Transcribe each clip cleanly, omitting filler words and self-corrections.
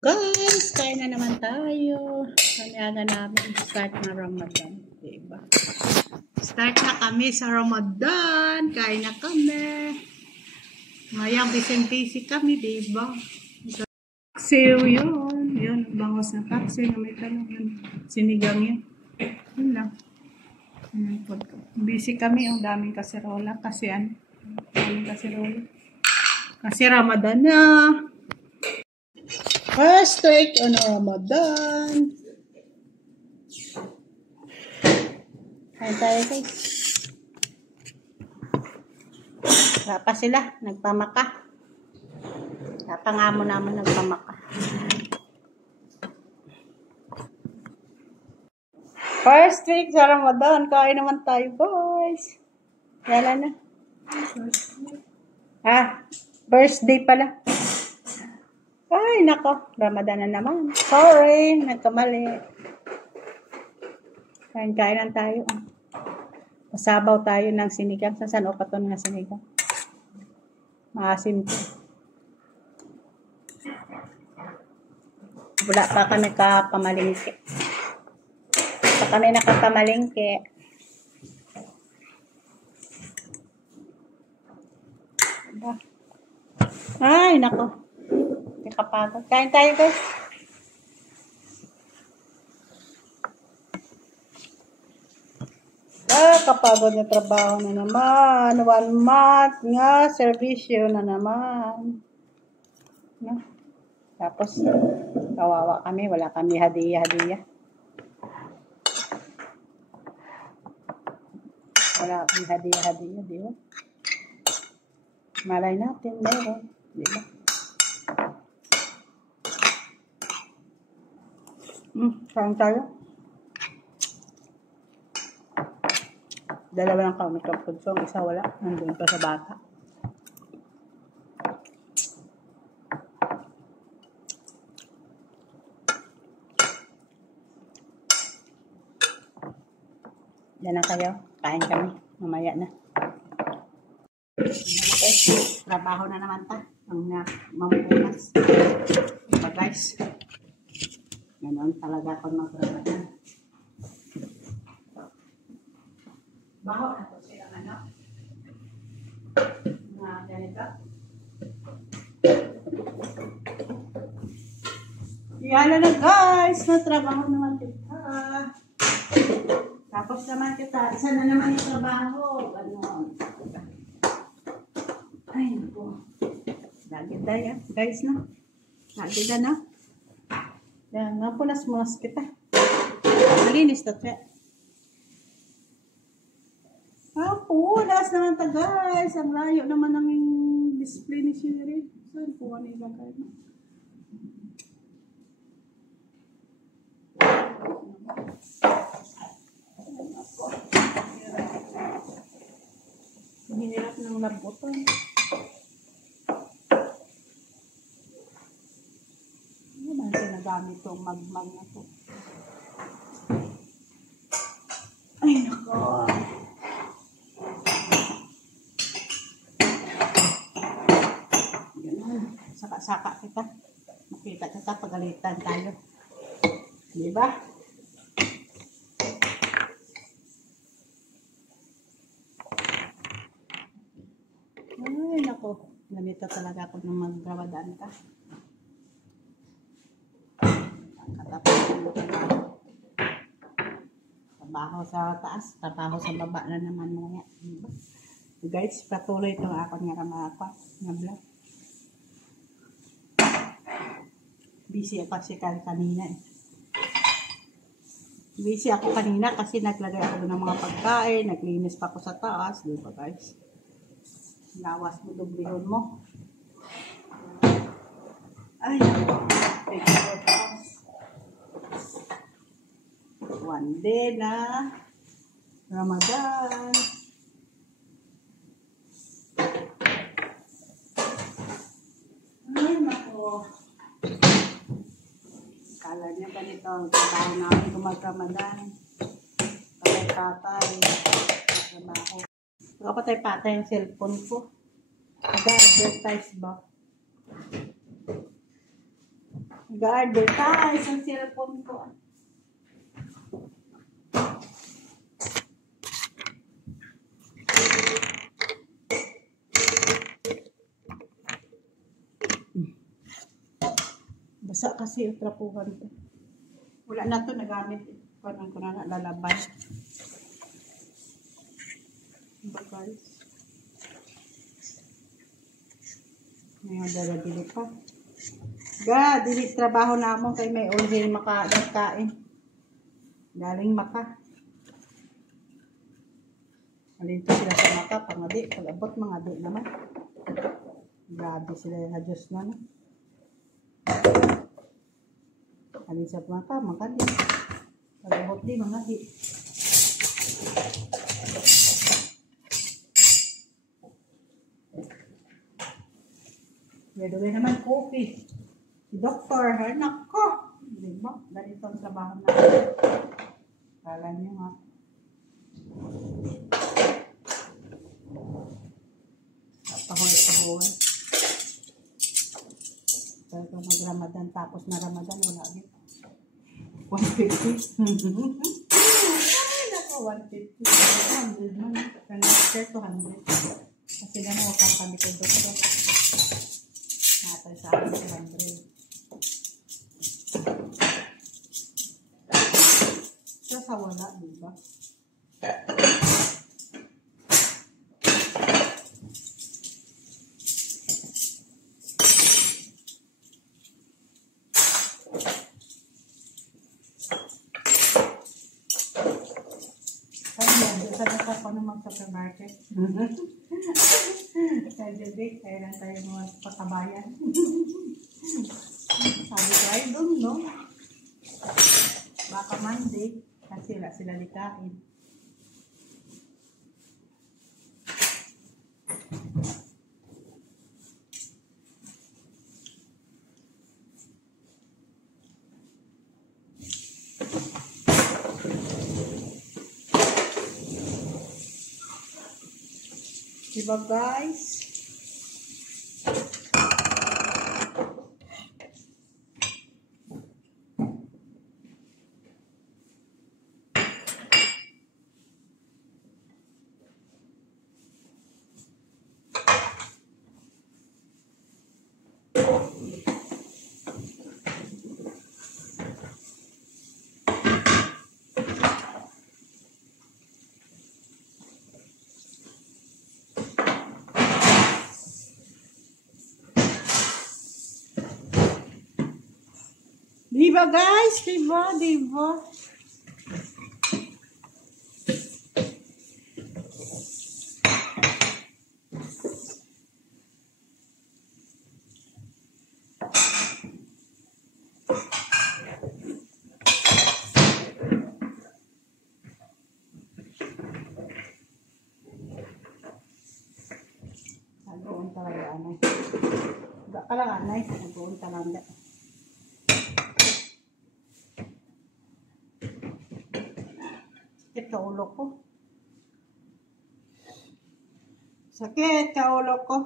Guys, kain na naman tayo. Kaniaga namin start na Ramadan. Diba? Start na kami sa Ramadan. Kain na kami. Ngayon, busy kami, diba? Paksiw yun. Yun, bangos na paksiw na may talungan. Sinigang yun. Yun lang. Busy kami. Ang daming kaserola. Kasi ano? Daming kaserola. Kasi Ramadan na. First take on Ramadan. Kain tayo guys. Wala sila. Nagpamaka. Kapangamo naman nagpamaka. First week sa Ramadan. Kain naman tayo guys. Kailan na? Birthday pala. Ay, nako. Ramadan na naman. Sorry. Nagkamali. Kain-kainan tayo. Masabaw tayo ng sinigang. Saan o pa ito ng sinigang? Maasim ko. Wala pa kami kapamalingke. Pa kami nakapamalingke. Ay, nako. Kapagod. Kain tayo guys. Kapagod na trabaho na naman. 1 month nga. Servisyo na naman. No? Tapos, kawawa kami. Wala kami hadiah-hadiah. Wala kami hadiah-hadiah. Di ba? Malay natin. Meron. Di ba? Kain tayo. Dalawa lang kami kapag isa wala. Nandun pa sa bata. Yan na kayo. Kain kami. Mamaya na. Okay. Trabaho na naman ta. Ang mampunas. Diba guys? Ganon talaga ako mag-Ramadan. Baho na ito silang ano? Na ganito. Yan na guys! Natrabaho naman kita. Tapos naman kita. Isa na naman yung trabaho. Ganon. Ay, naku. Lagi tayo guys na. Lagi ka na. Yan, napunas-munas kita. Malinis to, tre. Punas naman ta, guys. Ang layo naman ng display ni Sherry. Saan po ano yung bagay mo? Hinirap ng labutan. Sinagamit itong magmag na ito. Ay, nako. Ganun. Saka-saka kita. Makita kita, pagalitan tayo. Diba? Ay, nako. Ganito talaga ako nung mag-Ramadan ka. Trabaho sa taas, trabaho sa baba na naman mga. Guys, patuloy itong ako nga nga vlog. Busy ako kasi kanina eh. Busy ako kanina kasi naglagay ako ng mga pagkain, naglinis pa ako sa taas, di ba guys? Nawas mo, dublihon mo. Ay, one day na Ramadan. Ay, nako. Kala niya ganito ang trabaho namin kung mag-Ramadan. Patay-patay. Trabaho. Patay-patay yung cellphone ko. Nag-advertise ba? Nag-advertise ang cellphone ko. Basa kasi yung trapuhan ko. Wala na to nagamit. Parang ko na lalabay. Diba guys? Ngayon dala-dili pa. Dili trabaho na mo kay may order makakain. Galing Maka. Alinto sila sa Maka, pangadi. Pag-abot mga di naman. Grabe sila yung adjust na. No? Alin sa Maka, Maka di. Pag-abot di, mga di. Gagawin naman coffee. Si Doktor, anak ko. Diba? Ganito ang trabaho na. Kala niyo nga. Pahon-pahon. Pero mag-Ramadan, tapos na Ramadan, wala din. 150. Ay, nako, 150. 200 man. Connector, 200. Kasi gano'n, wakang kami ko Doktor. Natay sa akin, 200. Siya sa wala, diba? Supermarket. Kaya Jade, kaya lang tayo mga patabayan. Sabi ko, I don't know. Baka Monday, kasi sila likain. Diba guys? Diba guys? Diba? Diba? Nag-uun talaga anay. Gak ka lang anay. Nag-uun talaga. Sakit ka ulo ko. Sakit ka ulo ko.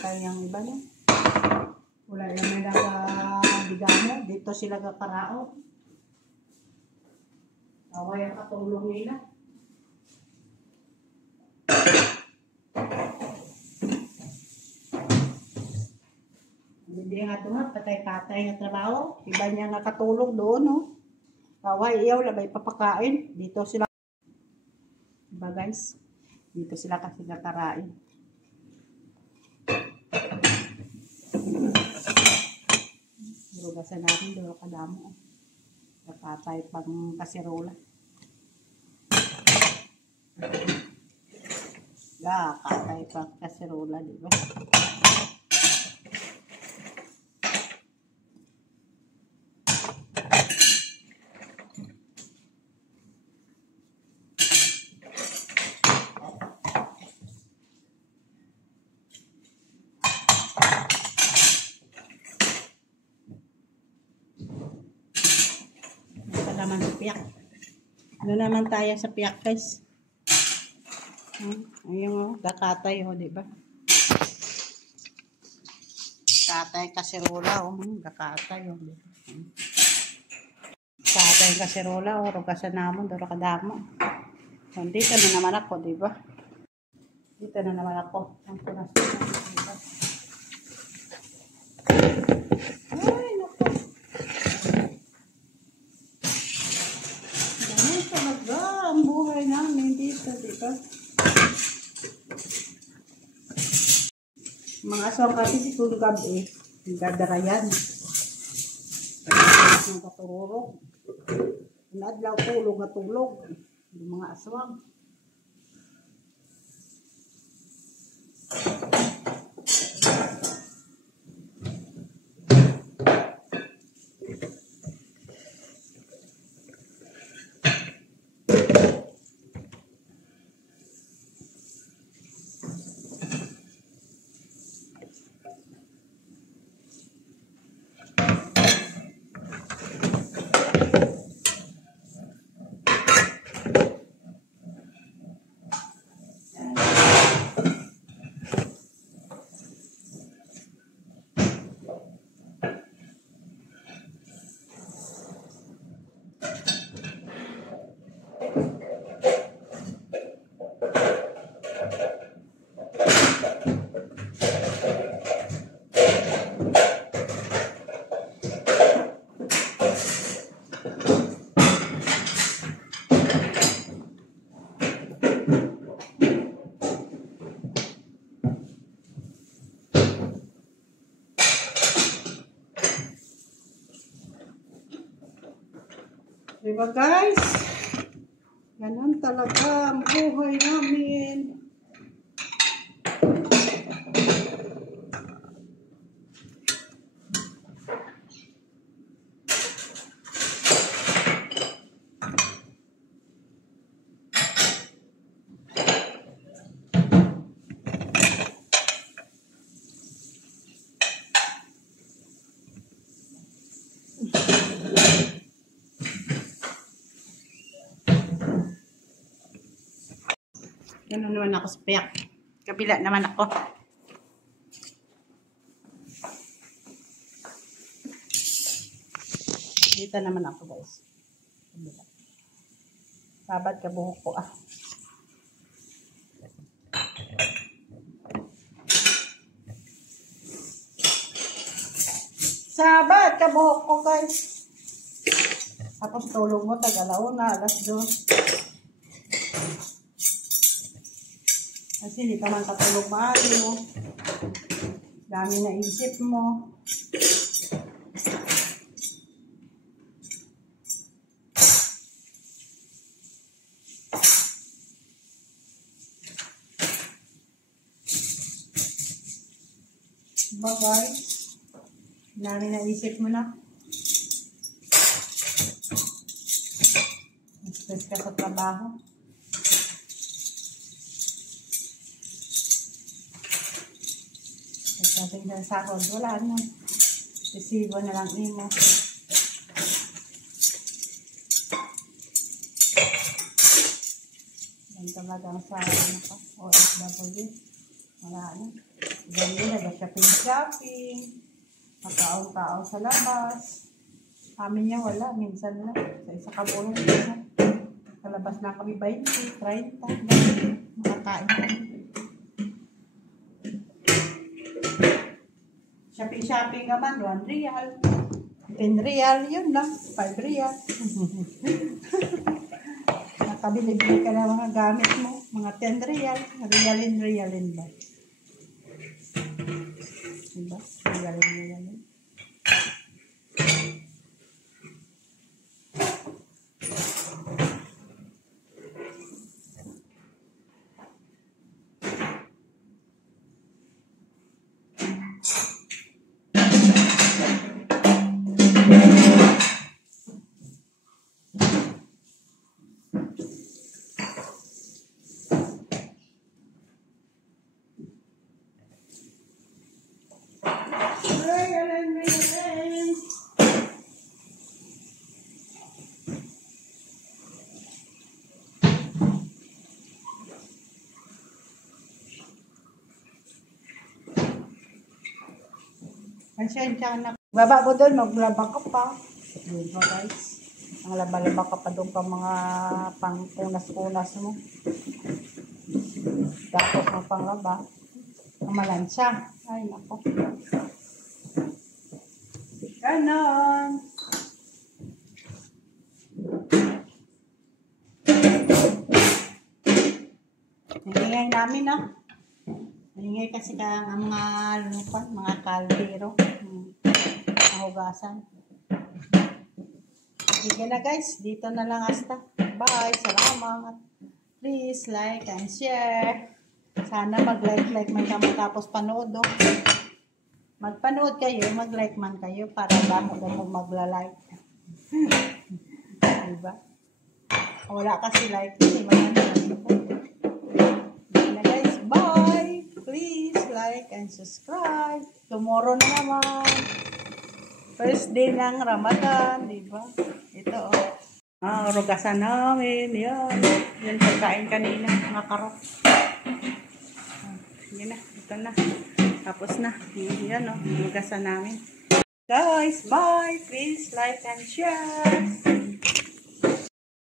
Kayang iba na. Wala lang may nagabigano. Dito sila kakarao. Away ang katulong nila. Hindi nga ito nga, patay-patay nga trabaho. Iba niya nga katulong doon, no? Away, iyaw, labay papakain. Dito sila. Diba guys? Dito sila kasi katarain. Lugasan natin, doon kadamo. Patay pang kasirola. Katay pang kasirola, diba? Naman sa piyak. Ano naman tayo sa piyak guys? Ayun o, kakatay o, diba? Kakatay kaserola o, kakatay o, diba? Kakatay kaserola o, rugasan namon, duro kadamo. So, dito na naman ako, diba? Dito na naman ako. Ang punas na, diba? Ay, naku. Ganun talaga ang buhay namin dito, diba? Mga aswang kasi si Tungkab gadarayan. Ang katururok. Inadlaw tulog na tulog. Yung mga aswang. Diba guys? Ganun talaga ang buhay namin. Ganun naman ako sa payak. Kabila naman ako. Dito naman ako guys. Kabila. Sabad ka buhok ko ah. Sabad ka buhok ko guys. Tapos tulog mo tagalaw na alas 2. Kasi hindi ka man katulog maayo. Dami na isip mo. Diba guys? Dami na isip mo na. Stress ka sa trabaho. Pagdating sa sahod, wala na. Resibo na lang imo. Yan talaga ang sahod ko. OFW. Wala na. Ganyan na ba shopping. Makaon-kaon sa labas. Amin niya wala. Minsan na. Sa isa kabulan na. Sa labas na kami 20, 30. Makakain kami. Shopping naman, 1 real. 10 real, yun lang. 5 real. Nakabili-bili ka na mga gamit mo. Mga 10 real. Realin ba? Diba? Realin. Pasensya na. Baba mo doon, maglaba ka pa. Diba guys? Ang laba-laba ka pa doon pa mga pang-kunas-kunas mo. Tapos mo pang laba. Ang malansya. Ay, nako. Ganon. Nangingay namin, no? Nangingay kasi ang mga lupan, mga kaldero. Mahugasan. Sige na guys, dito na lang hasta. Bye, salamat. Please like and share. Sana mag-like man kayo tapos panood. Oh. Magpanood kayo, mag-like man kayo para bago mo magla-like. Diba? Wala kasi like. Sige na guys, bye. Please like and subscribe. Tomorrow na naman. First day ng Ramadan, diba? Ito, oh. Rugasan namin. Yan. Yan pagkain kanina, mga karot. Yan na, ito na. Tapos na. Yan, oh. Rugasan namin. Guys, bye. Please like and share.